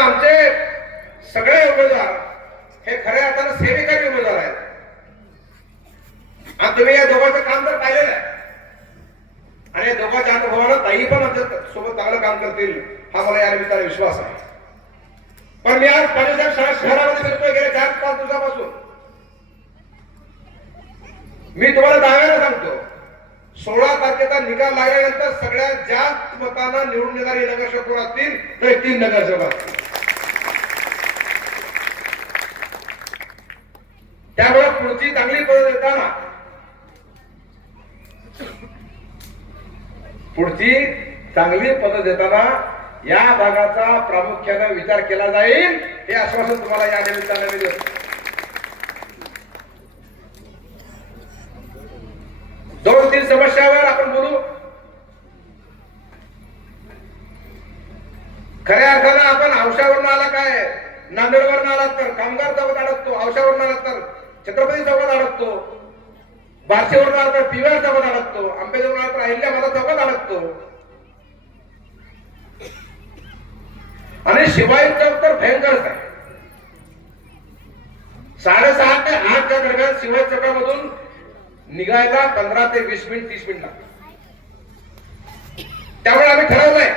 आमचे सगळे उमेदवार हे खऱ्या अर्थानं सेवेकरी उमेदवार आहेत. आणि तुम्ही या दोघांचं काम तर पाहिलेलं आहे आणि या दोघांच्या अनुभवानं ताई पण आमच्या सोबत चांगलं काम करतील हा मला या निमित्ताने विश्वास आहे. पण मी आज पाटील साहेब शहरामध्ये फिरतोय गेल्या 4-5 दिवसापासून. मी तुम्हाला दाव्याने सांगतो 16 तारखेचा निकाल लागल्यानंतर सगळ्यात जास्त मतांना निवडून येणारे नगरसेवक कोण असतील तर 3 नगरसेवक असतील. त्यामुळे पुढची चांगली पद्धत देताना या भागाचा प्रामुख्याने विचार केला जाईल हे आश्वासन तुम्हाला या निमित्ताने मी देतो. 2-3 समस्यावर आपण बोलू. खऱ्या अर्थानं आपण औषधावरून आला काय नांदेडवरून आलात तर कामगार चौकात अडकतो, औषधावरून आलात तर छत्रपती चौकात अडकतो, बारशेवरून आला तर पीव्हीआर चौकात अडकतो, आंबेजवरून आला तर अहिल्यामाता चौकात अडकतो आणि शिवाई चौक तर भयंकरच आहे. 6:30 ते 8 च्या दरम्यान शिवाई चौकामधून निघायला 15 ते 20 मिनिट 30 मिनिट लागतात. त्यामुळे आम्ही ठरवलंय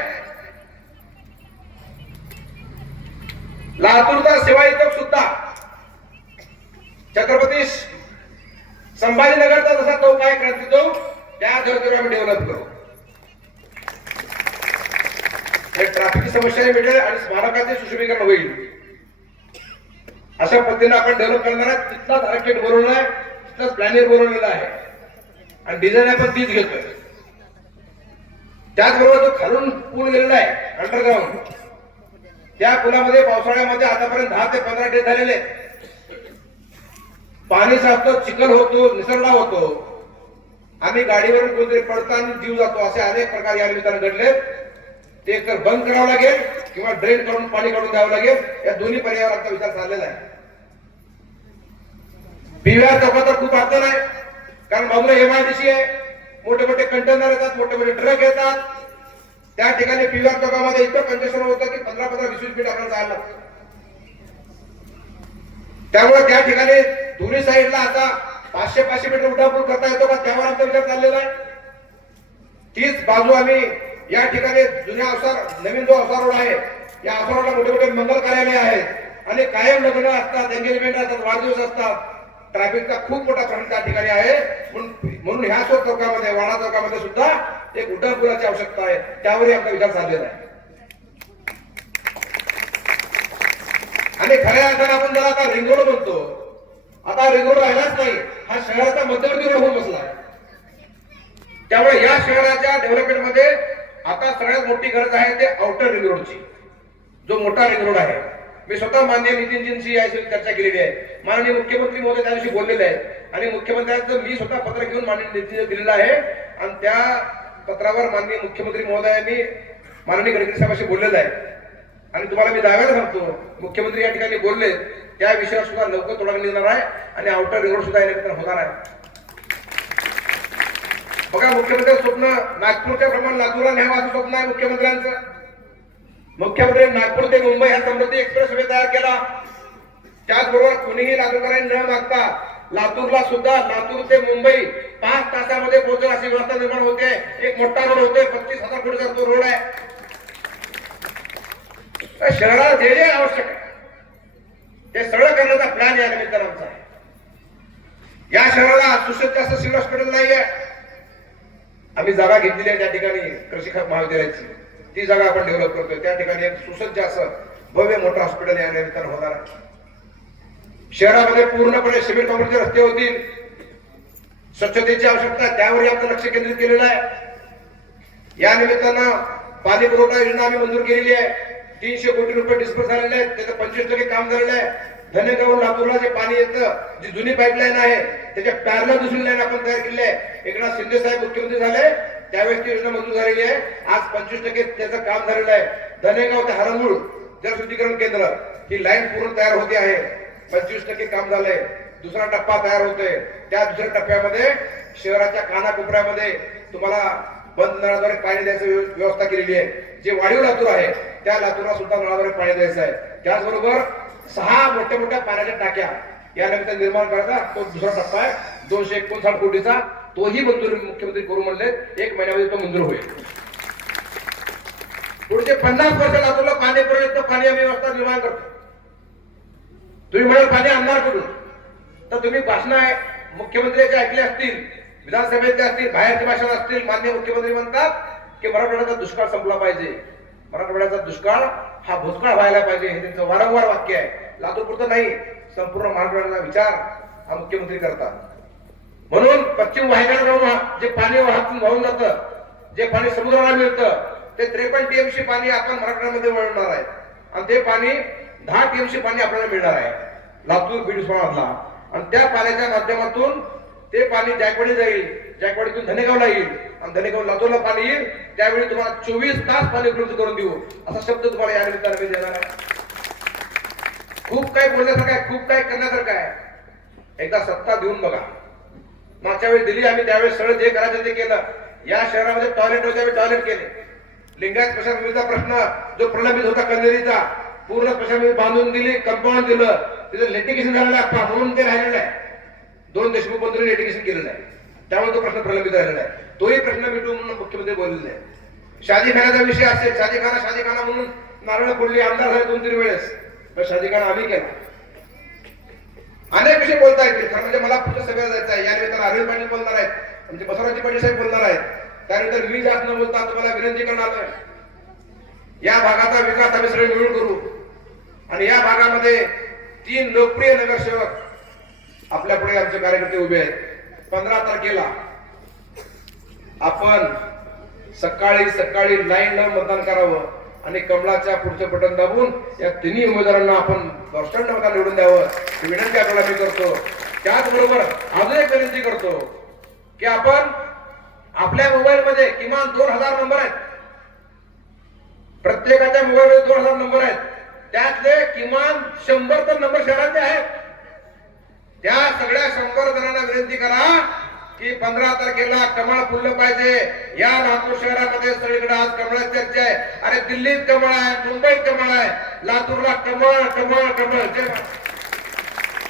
लातूरचा शिवाई चौक सुद्धा छत्रपती संभाजीनगरचा जसा चौक आहे क्रांती चौक त्या धर्तीवर आम्ही डेव्हलप करू. ट्रॅफिक समस्या मिळेल आणि स्मारकाचे सुशोभीकरण होईल अशा पद्धतीने आपण डेव्हलप करणार आहे. तिथलाच आर्किटेक्ट बोलवलं आहे, तिथलाच प्लॅनर बोलवलेला आहे आणि डिझाईन आपण तीच घेतोय. त्याचबरोबर जो खालून पूल गेलेला आहे अंडरग्राऊंड त्या पुलामध्ये पावसाळ्यामध्ये आतापर्यंत 10 ते 15 डेथ झालेले. पाणी साचतं, चिखल होतो, निसरडा होतो, आम्ही गाडीवरून कोणतरी पडताना जीव जातो असे अनेक प्रकार या निमित्ताने घडले. ते एकतर बंद करावं लागेल किंवा ड्रेन करून पाणी काढून द्यावं लागेल. या दोन्ही पर्यायावर आमचा विचार चाललेला आहे. पीव्हीआर चौकात तर खूप अडचण आहे कारण बाजूला एमआयडीसी आहे, मोठे मोठे कंटेनर येतात, मोठे मोठे ट्रक येतात. त्या ठिकाणी पीव्हीआर चौकामध्ये इतकं कंजेशन होतं की 15-20 मिनिट आपल्याला जायला लागतं. त्यामुळे त्या ठिकाणी दोन्ही साईडला आता 500 मीटर उड्डाणपूल करता येतो का त्यावर आमचा विचार चाललेला आहे. तीच बाजू आम्ही या ठिकाणी जुन्या अवसार नवीन जो अवसार रोड आहे या अवसार रोडला मोठे मोठे मंगल कार्यालय आहेत आणि कायम लग्न असतात, एंगेजमेंट असतात, वाढदिवस असतात. ट्रॅफिकचा खूप मोठा प्रश्न त्या ठिकाणी आहे. म्हणून ह्या चौकामध्ये वाडा चौकामध्ये सुद्धा एक उड्डाणपुलाची आवश्यकता आहे. त्यावरही आमचा विचार चाललेला आहे. आणि खऱ्या अर्थाने आपण जर आता रिंग रोड म्हणतो, आता रिंग रोड राहिलाच नाही, हा शहराचा मध्यवर्ती रोड होऊन बसला आहे. त्यामुळे या शहराच्या डेव्हलपमेंट मध्ये आता सगळ्यात मोठी गरज आहे ते आउटर रिंग रोडची. जो मोठा रिंग रोड आहे, मी स्वतः माननीय नितीनजींशी याविषयी चर्चा केलेली आहे. माननीय मुख्यमंत्री महोदय त्या दिवशी बोललेले आहेत आणि मुख्यमंत्र्यांचं मी स्वतः पत्र घेऊन माननीय नितीनजी दिलेलं आहे आणि त्या पत्रावर माननीय मुख्यमंत्री महोदयांनी माननीय गडकरी साहेबांशी बोललेलं आहे. आणि तुम्हाला मी दाव्याला सांगतो मुख्यमंत्री या ठिकाणी बोलले त्या विषयावर सुद्धा लवकर तोडगा निघणार आहे आणि आउटर रिंग रोड सुद्धा या निमित्तानं होणार आहे. बघा मुख्यमंत्री स्वप्न नागपूरच्या प्रमाण लातूरला न्यावं असं स्वप्न आहे मुख्यमंत्र्यांचं. मुख्यमंत्री नागपूर ते मुंबई हा समृद्धी एक्सप्रेस वे तयार केला. त्याचबरोबर कुणीही लातूरकरांनी न मागता लातूरला सुद्धा लातूर ते मुंबई 5 तासामध्ये पोहोचेल अशी व्यवस्था निर्माण होते. एक मोठा रोड होते, 25,000 कोटीचा तो रोड आहे. शहराला जे जे आवश्यक आहे ते सगळं करण्याचा प्लॅन या निमित्तानं आमचा आहे. या शहराला सुसज्ज असं सिव्हिल हॉस्पिटल नाहीये. आम्ही जागा घेतलेली आहे त्या ठिकाणी कृषी महाविद्यालयाची, ती जागा आपण डेव्हलप करतोय. त्या ठिकाणी एक सुसज्ज असं भव्य मोठं हॉस्पिटल या निमित्तानं होणार आहे. शहरामध्ये पूर्णपणे सिमेंट काँक्रीटचे रस्ते होतील. स्वच्छतेची आवश्यकता त्यावरही आमचं लक्ष केंद्रित केलेलं आहे. या निमित्तानं पाणी पुरवठा योजना आम्ही मंजूर केलेली आहे. 300 कोटी रुपये डिस्पर्स झालेले आहेत. त्याचं 25% काम झालेलं आहे. धनेगाव लातूरला जे पाणी येतं, जी जुनी पाईपलाईन आहे त्याच्या पॅरलल दुसरी लाईन आपण तयार केली आहे. एकनाथ शिंदे साहेब मुख्यमंत्री झाले त्यावेळेस ती योजना मंजूर झालेली आहे. आज 25% त्याचं काम झालेलं आहे. धनेगाव ते हरंगुळ जलशुद्धीकरण केंद्र ही लाईन पूर्ण तयार होते आहे. 25% काम झालंय. दुसरा टप्पा तयार होतोय. त्या दुसऱ्या टप्प्यामध्ये शहराच्या कानाकोपऱ्यामध्ये तुम्हाला बंद नळाद्वारे पाणी द्यायची व्यवस्था केलेली आहे. जे वाढीव लातूर आहे त्या लातूरला सुद्धा नळाद्वारे पाणी द्यायचं आहे. त्याचबरोबर 6 मोठ्या मोठ्या पाण्याच्या टाक्या या निमित्त निर्माण करायचा तो दुसरा टप्पा आहे 259 कोटीचा. तोही मंजूर मुख्यमंत्री करू म्हणले. 1 महिन्यामध्ये तो मंजूर होईल. पुढचे 50 वर्ष लातूरला पाणी पुरवठा पाणी आम्ही व्यवस्था निर्माण करतो. तुम्ही म्हणाल पाणी आणणार कुठून, तर तुम्ही भाषण मुख्यमंत्र्यांचे ऐकले असतील, विधानसभेचे असतील, बाहेरचे भाषण असतील. माननीय मुख्यमंत्री म्हणतात की मराठवाड्याचा दुष्काळ संपला पाहिजे, मराठवाड्याचा दुष्काळ हा भूतकाळ व्हायला पाहिजे. हे त्यांचं वारंवार वाक्य आहे. लातूर पुरतं नाही, संपूर्ण मराठवाड्याचा विचार हा मुख्यमंत्री करतात. म्हणून पश्चिम वाहिन्याला जाऊन जे पाणी वाहून जातं, जे पाणी समुद्राला मिळतं, ते 53 टीएमसी पाणी आपण मराठवाड्यामध्ये वळवणार आहे. आणि ते पाणी 10 टीएमसी पाणी आपल्याला मिळणार आहे लातूर बीड उस्मानाबादला. आणि त्या पाण्याच्या माध्यमातून ते पाणी जायकवाडी जाईल, जायकवाडीतून धनेगावला येईल आणि धनेगाव लातूरला पाणी येईल. त्यावेळी तुम्हाला 24 तास पाणी उपलब्ध करून देऊ असा शब्द तुम्हाला या निमित्ताने मी देणार आहे. खूप काही बोलण्यासारखं आहे, खूप काही करण्यासारखं आहे. एकदा सत्ता देऊन बघा. मागच्या वेळी दिली आम्ही, त्यावेळेस सगळं जे करायचं ते केलं. या शहरामध्ये टॉयलेट होते, आम्ही टॉयलेट केले. लिंगायत स्मशानभूमीचा प्रश्न जो प्रलंबित होता कन्हेरीचा, पूर्ण स्मशानभूमी बांधून दिली, कंपाऊंड दिलं. तिथं लिटिगेशन झालेलं आहे म्हणून ते राहिलेलं आहे. 2 देशमुख मंत्र्यांनी लिटिगेशन केलेलं आहे, त्यामुळे तो प्रश्न प्रलंबित राहिलेला आहे. तोही प्रश्न मिटवून म्हणून मुख्यमंत्री बोललेले आहे. शादीखानाचा विषय असेल, शादीखाना म्हणून नारळ फोडली, आमदार झाले 2-3 वेळेस, पण शादीखाना आम्ही केला. अनेक विषय बोलता येतील. खरं म्हणजे मला पुढच्या सभेला जायचं आहे. या निमित्तानं अरविंद पाटील बोलणार आहेत, म्हणजे बसवराजी पाटील साहेब बोलणार आहेत. त्यानंतर मी जास्त न बोलता तुम्हाला विनंती करणार आहे, या भागाचा विकास आम्ही सगळे मिळून करू. आणि या भागामध्ये 3 लोकप्रिय नगरसेवक आपल्या पुढे आमचे कार्यकर्ते उभे आहेत. 15 तारखेला आपण सकाळी लाईन लावून मतदान करावं आणि कमळाच्या पुढचं बटन दाबून या तिन्ही उमेदवारांना आपण प्रचंड मताने निवडून द्यावं ही विनंती आपल्याला मी करतो. त्याचबरोबर अजून एक विनंती करतो की आपण आपल्या मोबाईल मध्ये किमान 2000 नंबर आहेत. प्रत्येकाच्या मोबाईल मध्ये 2000 नंबर आहेत. त्यातले किमान 100 तर नंबर शहराचे आहेत. त्या सगळ्या 100 जणांना विनंती करा की 15 तारखेला कमळ फुललं पाहिजे. या लातूर शहरामध्ये सगळीकडे आज कमळाची चर्चा आहे. अरे दिल्लीत कमळ आहे, मुंबईत कमळ आहे, लातूरला कमळ कमळ कमळ.